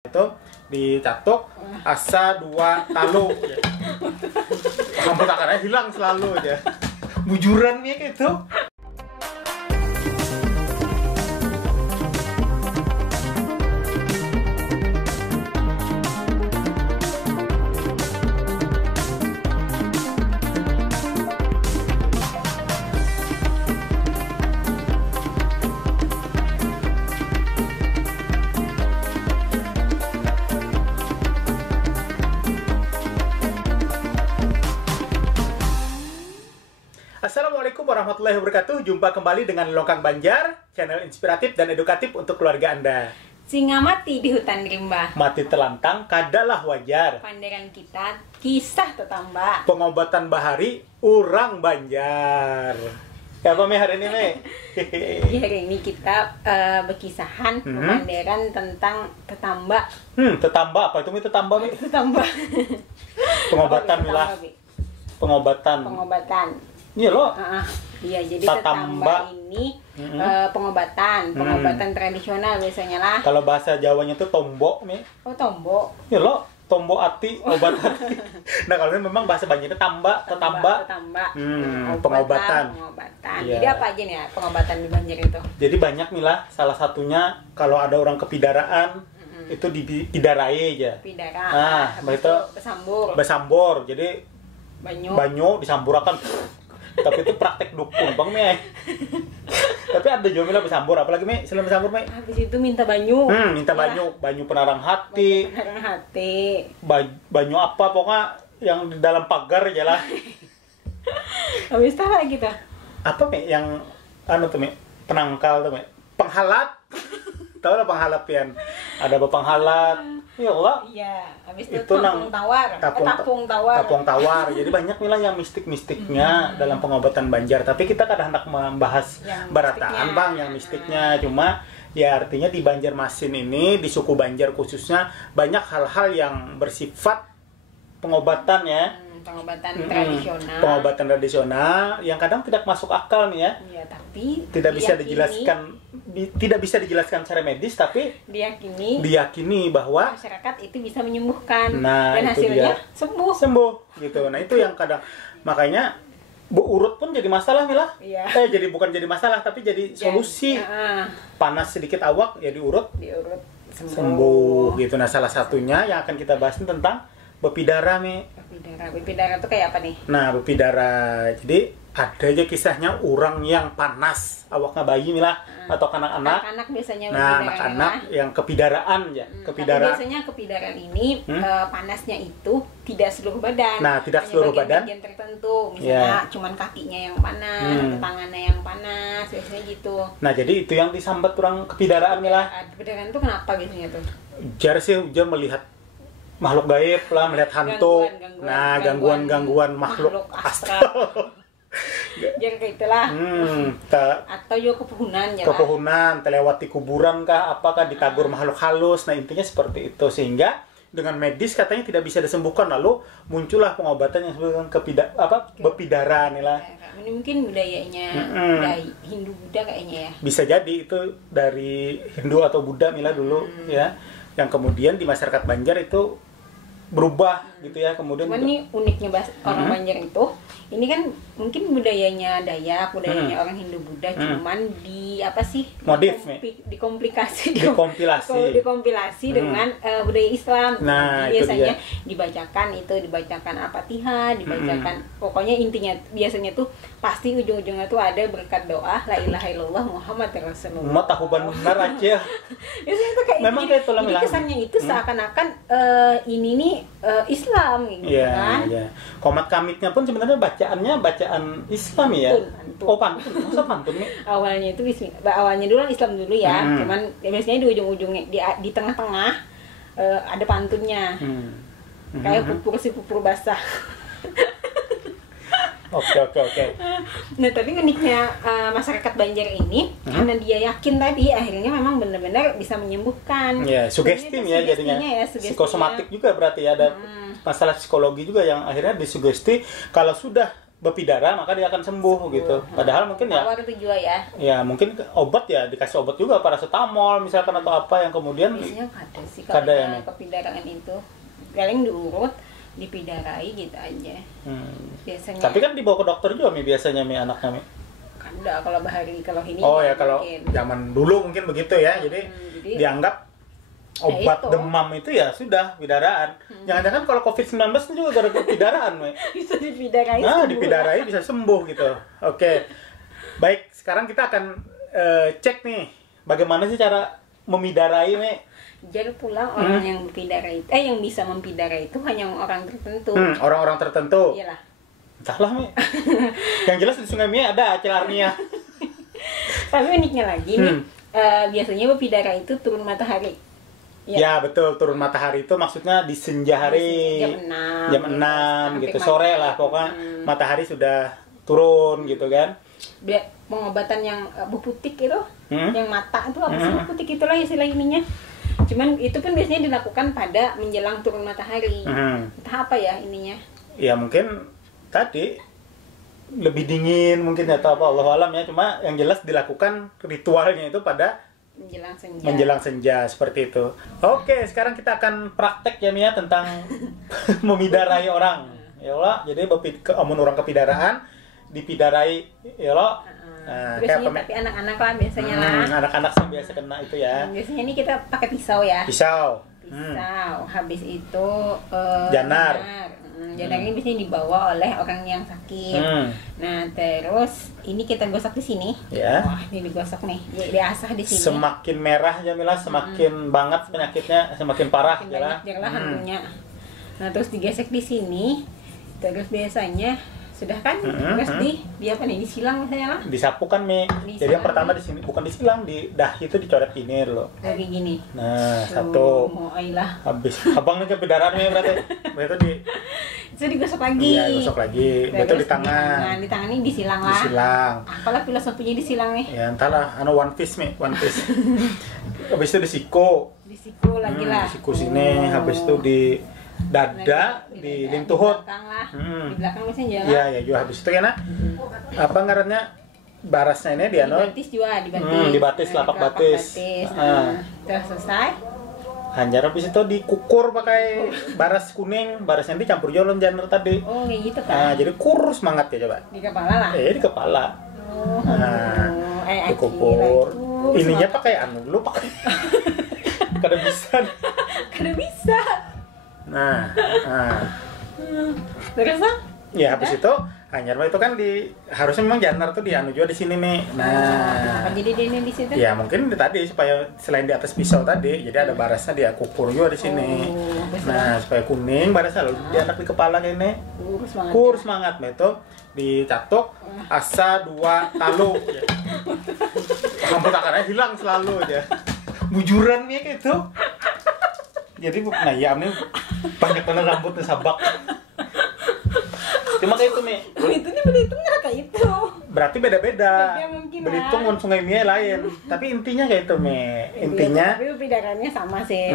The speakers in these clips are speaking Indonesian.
itu dicatuk asa dua talu ya. Rambut akarnya hilang selalu aja. Bujuran nih kayak itu. Assalamualaikum warahmatullahi wabarakatuh. Jumpa kembali dengan Longkang Banjar, channel inspiratif dan edukatif untuk keluarga Anda. Singa mati di hutan rimba. Mati terlantang, kadalah wajar. Pandangan kita, kisah tetamba. Pengobatan bahari, urang Banjar. Ya apa, Me, hari ini, Me? Di hari ini kita berkisahan pemandaran tentang tetamba. Tetamba apa itu, Me? Tetamba, Me? Tetamba. Pengobatan, Mila. Pengobatan. Pengobatan. Iya loh. Iya, jadi Tetamba. tetamba ini pengobatan tradisional biasanya lah. Kalau bahasa Jawanya itu tombok, Me. Oh, tombo. Iya loh, tombok ati, obat hati. Nah, kalau ini memang bahasa Banjarnya tetamba. Tetamba. Pengobatan. Jadi apa aja nih ya pengobatan di Banjar itu? Jadi banyak, Mila. Salah satunya kalau ada orang kepidaraan itu dipidarai aja. Pidara. Nah, itu besambor. Jadi banyu disamburakan. Tapi itu praktek dukun, Bang, Me. Tapi ada juga, Mila, besambur. Apalagi, Me? Selain besambur, Me? Habis itu minta banyu. Minta banyu. Banyu penarang hati. Penarang hati. Banyu apa? Pokoknya yang di dalam pagar aja lah. Habis itu apa lagi tuh? Apa, Me? Yang tuh, Me? Penangkal tuh, Me? Penghalat. Tahu lah penghalat, Pian. Ada apa penghalat? Ya Allah. Iya, habis itu tapung tawar. Tapung tawar. Jadi banyak, Mila, yang mistik-mistiknya dalam pengobatan Banjar. Tapi kita kadang hendak membahas yang barataan, Bang, yang mistiknya. Cuma ya artinya di Banjarmasin ini, di suku Banjar khususnya, banyak hal-hal yang bersifat pengobatan ya. Pengobatan tradisional yang kadang tidak masuk akal nih ya. Iya, tapi tidak bisa dijelaskan secara medis, tapi diyakini bahwa masyarakat itu bisa menyembuhkan. Nah, dan hasilnya sembuh gitu. Nah, itu yang kadang makanya urut pun jadi masalah, Mila. Iya. Jadi bukan jadi masalah, tapi jadi solusi. Panas sedikit awak ya diurut sembuh gitu. Nah, salah satunya yang akan kita bahas tentang bepidara, Me. Bepidara itu kayak apa nih? Nah, bepidara. Jadi ada aja kisahnya orang yang panas awaknya bayi, Mila, atau anak-anak. Anak biasanya. Nah, anak-anak yang kepidaraan ya. Kepidaraan. Biasanya kepidaraan ini panasnya itu tidak seluruh badan. Nah, tidak seluruh badan. Bagian tertentu. Misalnya cuman kakinya yang panas, tangannya yang panas, biasanya gitu. Nah, jadi itu yang disambat orang kepidaraan, Mila. Kepidaraan itu kenapa biasanya tuh? Jar sih, melihat makhluk gaib lah, melihat hantu. Gangguan makhluk astral. Jangan kayak itulah. Atau juga kepuhunan, telewati kuburan kah, apakah ditagur makhluk halus. Nah, intinya seperti itu. Sehingga dengan medis katanya tidak bisa disembuhkan, lalu muncullah pengobatan yang disebut bepidara nih lah. Ini mungkin budayanya dari Hindu Buddha kayaknya ya. Bisa jadi itu dari Hindu atau Buddha, Mila, dulu ya. Yang kemudian di masyarakat Banjar itu berubah gitu ya. Kemudian cuman ini uniknya orang Banjar itu, ini kan mungkin budayanya Dayak, budayanya orang Hindu Buddha, cuman dikompilasi dengan budaya Islam. Nah, biasanya dibacakan Al-Fatihah, pokoknya intinya biasanya tuh pasti ujung-ujungnya tuh ada berkat doa la ilaha illallah Muhammad Rasulullah. Mau tahu benar aja. Biasanya tuh kayak memang kayak itulah, jadi kesannya itu seakan-akan ini nih Islam gitu kan. Iya. Komat kamitnya pun sebenarnya bacaan Islam ya. Pantun. Masa pantun nih? Awalnya dulu Islam dulu ya. Cuman biasanya di ujung-ujungnya di tengah-tengah ada pantunnya. Kayak pupur basah. Oke. Nah, tapi uniknya masyarakat Banjar ini karena dia yakin tadi akhirnya memang benar-benar bisa menyembuhkan. Ya, sugesti ya jadinya. Psikosomatik juga berarti ada masalah psikologi juga yang akhirnya disugesti. Kalau sudah berpidara maka dia akan sembuh gitu. Padahal mungkin ya awal itu juga ya. Ya mungkin obat ya dikasih obat juga paracetamol misalkan atau apa yang kemudian biasanya ada sih kalau ya, kepidaraan itu paling diurut dipidarai gitu aja. Biasanya. Tapi kan dibawa ke dokter juga biasanya anaknya Ada kalau bahari kalau ini. Oh ya kalau zaman dulu mungkin begitu ya. Jadi dianggap obat demam itu ya sudah pidaraan. Jangan-jangan kalau COVID-19 itu juga gara-gara pidaraan, bisa dipidarai. Dipidarai bisa sembuh gitu. Oke. Baik, sekarang kita akan cek nih bagaimana sih cara memidarai, Jadi pulang orang yang mempidarai yang bisa mempidarai itu hanya orang tertentu. Orang-orang tertentu. Iyalah. Entahlah, Yang jelas di Sungai Mie ada Acil Arnia. Tapi uniknya lagi nih, biasanya berpidarai itu turun matahari. Ya betul, turun matahari itu maksudnya di senja hari jam 6 gitu, sore lah pokoknya matahari sudah turun gitu kan. Pengobatan yang buputik itu, yang mata itu apa sih buputik itulah istilah ininya. Cuman itu pun biasanya dilakukan pada menjelang turun matahari. Entah apa ya ininya. Ya mungkin tadi lebih dingin mungkin atau apa Allah alam ya, cuma yang jelas dilakukan ritualnya itu pada menjelang senja seperti itu. Oke, sekarang kita akan praktek ya Mia tentang memidarai orang. Ya Allah, jadi amun orang kepidaraan dipidarai ya Allah. Nah, kayak tapi anak-anak lah biasanya lah. Anak-anak sih biasa kena itu ya. Biasanya ini kita pakai pisau ya. Pisau. Habis itu janar. Janar ini biasanya dibawa oleh orang yang sakit. Nah, terus ini kita gosok di sini. Ya. Wah, ini digosok nih. Diasah di sini. Semakin merah Jamila, semakin banget penyakitnya, semakin parah ya. Banyak hantunya. Nah, terus digesek di sini. Terus biasanya sudah kan terus di apa nih disilang misalnya lah disapu kan jadi yang pertama di sini bukan disilang di dahi itu dicoret ini loh kayak gini. Nah satu habis abang nih kepidaraan berarti itu digosok lagi. Iya digosok lagi itu di tangan ini disilang lah apalah filosofinya disilang nih ya entahlah one piece habis itu disiku lagi lah disiku sini habis itu di dada di lintuhut di belakang misalnya jalan ya juga habis itu ya apa ngarannya barasnya ini dia dibatis lapak batis terus selesai Hanjar habis itu dikukur pakai baras kuning, barasnya dicampur jolon janer tadi. Oh kayak gitu kan? Nah jadi kurus semangat ya coba. Di kepala lah? Di kepala. Dikukur. Ininya pakai lu pakai. Kada bisa. Nah. Terus ya habis itu Hanyar itu kan harusnya memang janar tuh juga di sini Nah, jadi dia ini di situ? Ya mungkin tadi supaya selain di atas pisau tadi, jadi ada barasnya dia kukur juga di sini. Nah supaya kuning barasnya lalu dianak di kepala ini. Kurus semangat itu dicatuk asa 2 talu. Rambut akarnya hilang selalu aja. Bujuran nih kayak itu. Jadi ya ini banyak banget rambutnya sabak. Cuma kayak itu Belitung nggak kayak itu. Berarti beda-beda. Belitung dan Sungai Mie lain. Tapi intinya kayak itu intinya. Tapi pidarannya sama sih.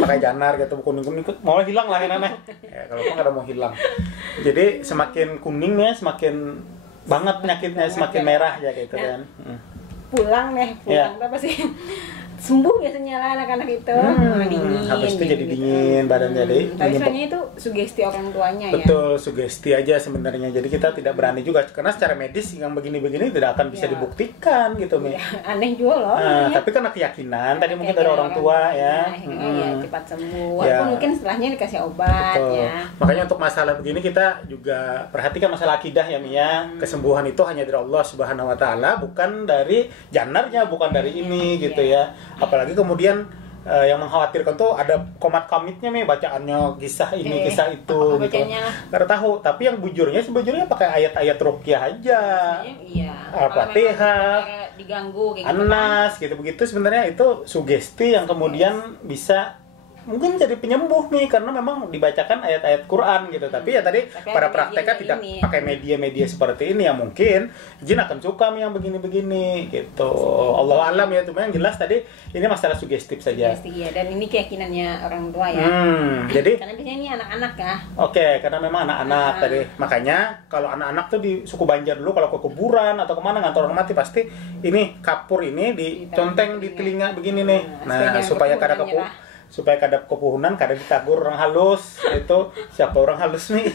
Pakai janar gitu kuning-kuning mau hilang lah aneh. Ya kalau nggak ada mau hilang. Jadi semakin kuningnya semakin banget penyakitnya semakin merah ya gitu kan. Pulang apa sih? Sembuh biasanya lah anak-anak itu dingin habis itu jadi dingin badan jadi tapi sebenarnya itu sugesti orang tuanya ya betul sugesti aja sebenarnya jadi kita tidak berani juga karena secara medis yang begini-begini tidak akan bisa dibuktikan gitu aneh juga loh tapi karena keyakinan tadi mungkin dari orang tua ya cepat sembuh walaupun mungkin setelahnya dikasih obat ya makanya untuk masalah begini kita juga perhatikan masalah akidah ya Mia kesembuhan itu hanya dari Allah Subhanahu Wa Taala bukan dari janarnya bukan dari ini gitu ya apalagi kemudian yang mengkhawatirkan tuh ada komat kamitnya bacaannya kisah ini kisah itu gitu karena tahu tapi yang sebujurnya pakai ayat-ayat ruqyah aja Al-Fatihah diganggu kayak Anas gitu begitu sebenarnya itu sugesti yang kemudian bisa mungkin jadi penyembuh nih, karena memang dibacakan ayat-ayat Quran gitu. Tapi ya tadi pada prakteknya tidak pakai media-media seperti ini, ya mungkin jin akan suka yang begini-begini gitu. Allah alam ya, cuma yang jelas tadi ini masalah sugestif saja. Sugestif ya, dan ini keyakinannya orang tua ya. Jadi karena biasanya ini anak-anak ya. Oke, karena memang anak-anak tadi. Makanya kalau anak-anak tuh di suku Banjar dulu, kalau ke kuburan atau kemana ngantor orang mati, pasti ini kapur ini diconteng di telinga begini nih. Nah, supaya kada kepuhunan, kada ditagur orang halus. Itu siapa orang halus nih?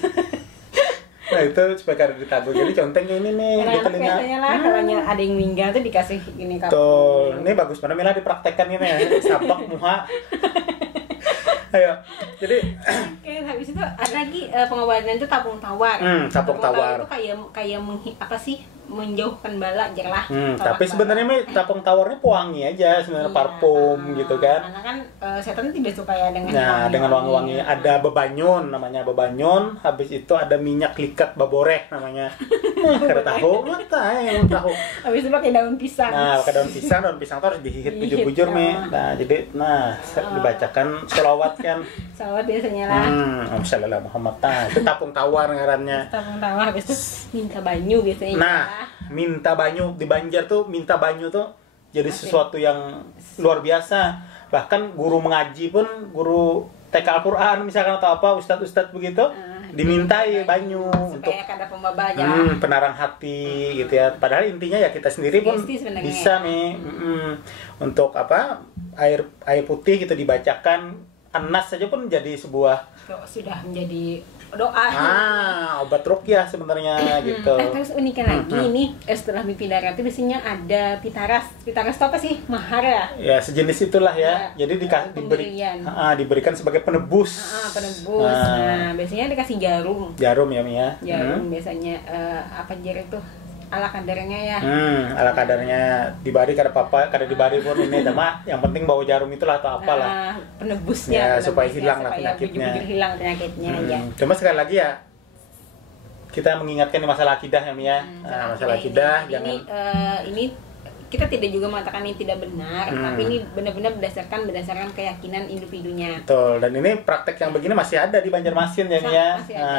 Nah, itu supaya kada ditagur. Jadi contengnya ini nih di telinga. Biasanya lah kalau ada yang meninggal tuh dikasih ini kapur. Tuh, ini bagus banget Mila dipraktekkan ini ya. Sabak muha. Ayo, jadi habis itu ada lagi pengobatan itu tapung tawar. Tapung tawar itu kayak apa sih, menjauhkan bala aja lah. Tapi sebenarnya tapung tawarnya pewangi aja sebenarnya, parfum gitu kan. Karena kan setan tidak suka ya dengan dengan wangi-wangi. Ada bebanyon namanya, bebanyon. Habis itu ada minyak likat baboreh namanya. Kada tahu, mata yang tahu. Habis itu pakai daun pisang. Nah, pakai daun pisang tuh harus dihihit bujur-bujur nih. Nah, jadi dibacakan sholawat kan. Sholawat biasanya lah. Sallallahu Muhammad. Nah, itu tapung tawar ngarannya. Tapung tawar, habis itu minta banyu biasanya. Nah, minta banyu di Banjar tuh, minta banyu tuh jadi sesuatu yang luar biasa. Bahkan guru mengaji pun, guru TK Al-Quran misalkan atau apa, ustadz-ustadz begitu, dimintai banyu untuk kada pembaba aja. Penarang hati gitu ya. Padahal intinya ya kita sendiri pun bisa nih untuk apa, air putih gitu dibacakan, An-Nas saja pun jadi sebuah sudah menjadi doa. Obat ruqyah sebenarnya gitu. Terus uniknya lagi ini setelah mimpi darat itu biasanya ada pitaras. Pitaras itu apa sih? Mahar ya? Ya sejenis itulah ya. Jadi diberikan sebagai penebus. Penebus. Nah, biasanya dikasih jarum. Jarum ya Mia. Jarum biasanya apa jar itu? Ala kadarnya ya. Ala kadarnya dibari kada apa-apa, kada dibari pun ini sama yang penting bawa jarum itulah atau apalah. Penebusnya ya, supaya hilang lah penyakitnya. Hilang penyakitnya ya. Cuma sekali lagi ya kita mengingatkan di masalah akidah ya Mia. Masalah akidah jangan ini kita tidak juga mengatakan ini tidak benar, tapi ini benar-benar berdasarkan keyakinan individunya. Betul, dan ini praktek yang begini masih ada di Banjarmasin ya Mia.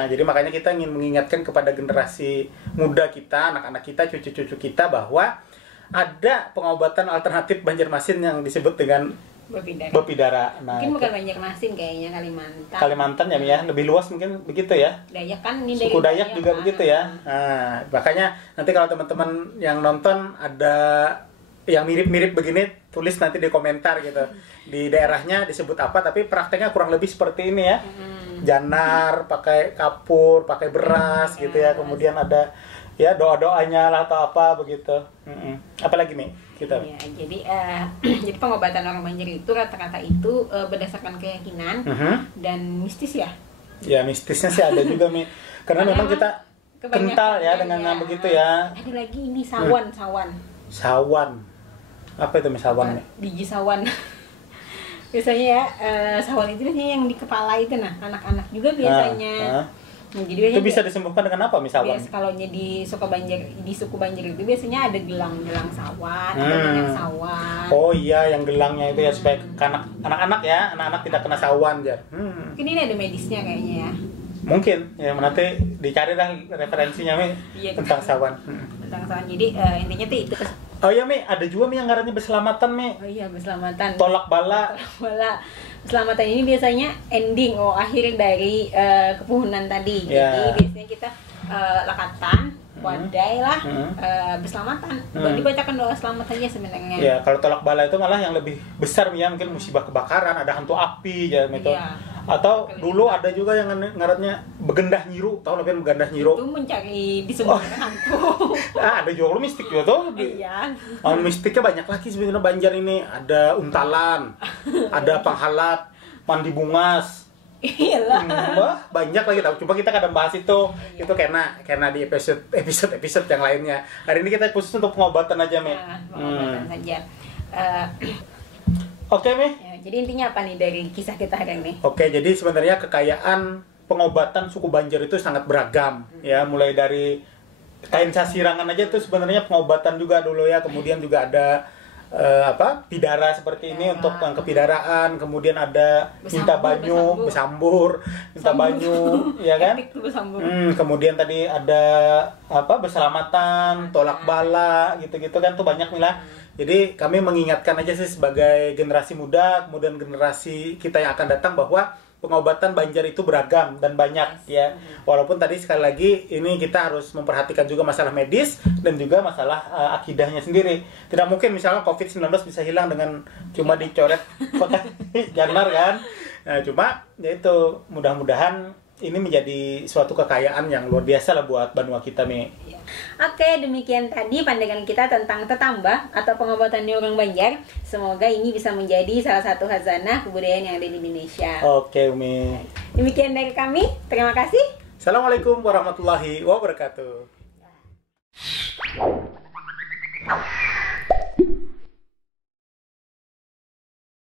Jadi makanya kita ingin mengingatkan kepada generasi muda kita, anak-anak kita, cucu-cucu kita bahwa ada pengobatan alternatif Banjarmasin yang disebut dengan Bepidara. Nah, mungkin bukan Banjarmasin, kayaknya Kalimantan. Kalimantan ya Mia, lebih luas mungkin begitu ya. Dayak kan ini suku Dayak juga begitu ya. Nah, makanya nanti kalau teman-teman yang nonton ada yang mirip-mirip begini, tulis nanti di komentar gitu. Di daerahnya disebut apa, tapi prakteknya kurang lebih seperti ini ya. Janar, pakai kapur, pakai beras gitu ya. Kemudian ada ya doa-doanya lah atau apa begitu. Apalagi nih kita. Ya, jadi pengobatan orang Banjar itu rata-rata itu berdasarkan keyakinan dan mistis ya. Ya mistisnya sih ada juga Mi. Karena memang kita kental ya dengan begitu ya. Ada lagi ini sawan. Sawan. Apa itu sawan nih? Biji sawan. Biasanya ya sawan itu biasanya yang di kepala itu, nah anak-anak juga biasanya. Nah, jadi itu bisa disembuhkan dengan apa misalnya? Kalau di suku Banjar itu biasanya ada gelang sawan, atau minyak sawan. Oh iya, yang gelangnya itu ya supaya anak-anak ya, anak-anak tidak kena sawan ya. Mungkin ini ada medisnya kayaknya ya. Mungkin ya, nanti dicari lah referensinya tentang sawan. Tentang sawan. Jadi intinya tuh itu. Oh iya Mi, ada juga Mi yang ngarannya berselamatan Mi. Oh iya, berselamatan. Tolak bala. Keselamatan ini biasanya ending akhir dari kepuhunan tadi. Yeah. Jadi biasanya kita lakatan, wadai lah, berselamatan. Dibacakan doa selamat saja sebenarnya. Ya, kalau tolak bala itu malah yang lebih besar ya, mungkin musibah kebakaran, ada hantu api ya gitu. Yeah. Atau dulu ada juga yang ngarannya begendah nyiru, tahu lebih begendah nyiru? Itu mencari disembunyikan hantu. Ada juga mistik juga tuh. Iya. Mistiknya banyak lagi sebenarnya Banjar ini. Ada untalan, ada panghalat, mandi bungas. Iyalah. Banyak lagi tahu. Coba kita kadang bahas itu. Itu karena di episode yang lainnya. Hari ini kita khusus untuk pengobatan aja, Mi. Pengobatan saja. Oke, Mi. Jadi intinya apa nih dari kisah kita hari ini? Oke, jadi sebenarnya kekayaan pengobatan suku Banjar itu sangat beragam ya, mulai dari kain sasirangan aja itu sebenarnya pengobatan juga dulu ya, kemudian juga ada pidara seperti ini untuk yang kepidaraan, kemudian ada minta banyu, besambur, minta banyu, ya kan? Kemudian tadi ada berselamatan, tolak bala, gitu-gitu kan tuh banyak nih lah. Jadi kami mengingatkan aja sih sebagai generasi muda, kemudian generasi kita yang akan datang bahwa pengobatan Banjar itu beragam dan banyak ya. Walaupun tadi sekali lagi ini kita harus memperhatikan juga masalah medis dan juga masalah akidahnya sendiri. Tidak mungkin misalnya COVID-19 bisa hilang dengan cuma dicoret kotak janar kan. Nah, cuma ya itu mudah-mudahan ini menjadi suatu kekayaan yang luar biasa lah buat Banua kita nih. Oke, demikian tadi pandangan kita tentang tetambah atau pengobatan orang Banjar. Semoga ini bisa menjadi salah satu khazanah kebudayaan yang ada di Indonesia. Oke, Umi. Demikian dari kami. Terima kasih. Assalamualaikum warahmatullahi wabarakatuh.